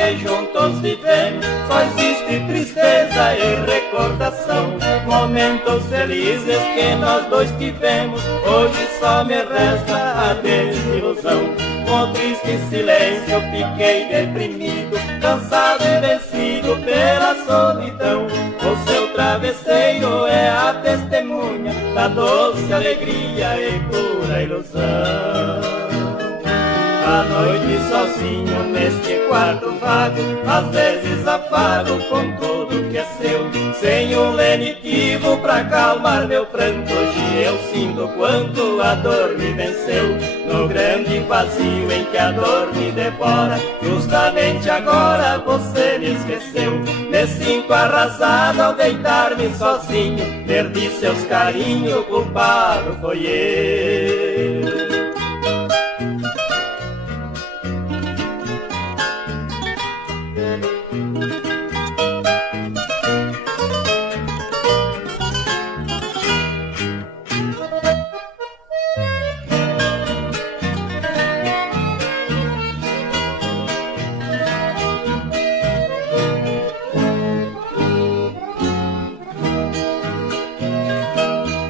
que juntos vivemos, só existe tristeza e recordação. Momentos felizes que nós dois tivemos, hoje só me resta a desilusão. Com triste silêncio fiquei deprimido, cansado e vencido pela solidão. O seu travesseiro é a testemunha da doce alegria e pura ilusão. À noite sozinho neste quarto vago, às vezes afago com tudo que é seu. Sem um lenitivo pra acalmar meu pranto, hoje eu sinto quanto a dor me venceu. No grande vazio em que a dor me devora, justamente agora você me esqueceu. Me sinto arrasado ao deitar-me sozinho, perdi seus carinhos, o culpado foi eu.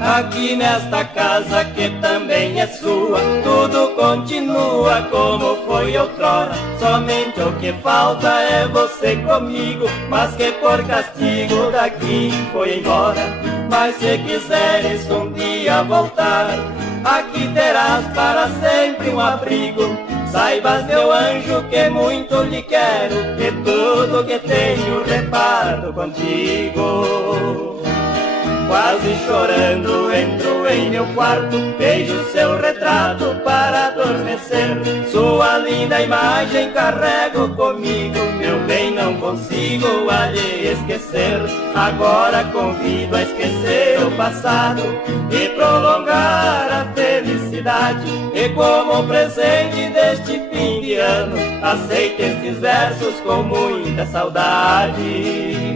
Aqui nesta casa que também é sua, tudo continua como foi outrora. Somente o que falta é você comigo, mas que por castigo daqui foi embora. Mas se quiseres um dia voltar, aqui terás para sempre um abrigo. Saibas, meu anjo, que muito lhe quero, que tudo que tenho reparto contigo. Quase chorando entro em meu quarto, vejo seu retrato para adormecer. Sua linda imagem carrego comigo, meu bem, não consigo a lhe esquecer. Agora convido a esquecer o passado e prolongar a felicidade. E como presente deste fim de ano, aceite estes versos com muita saudade.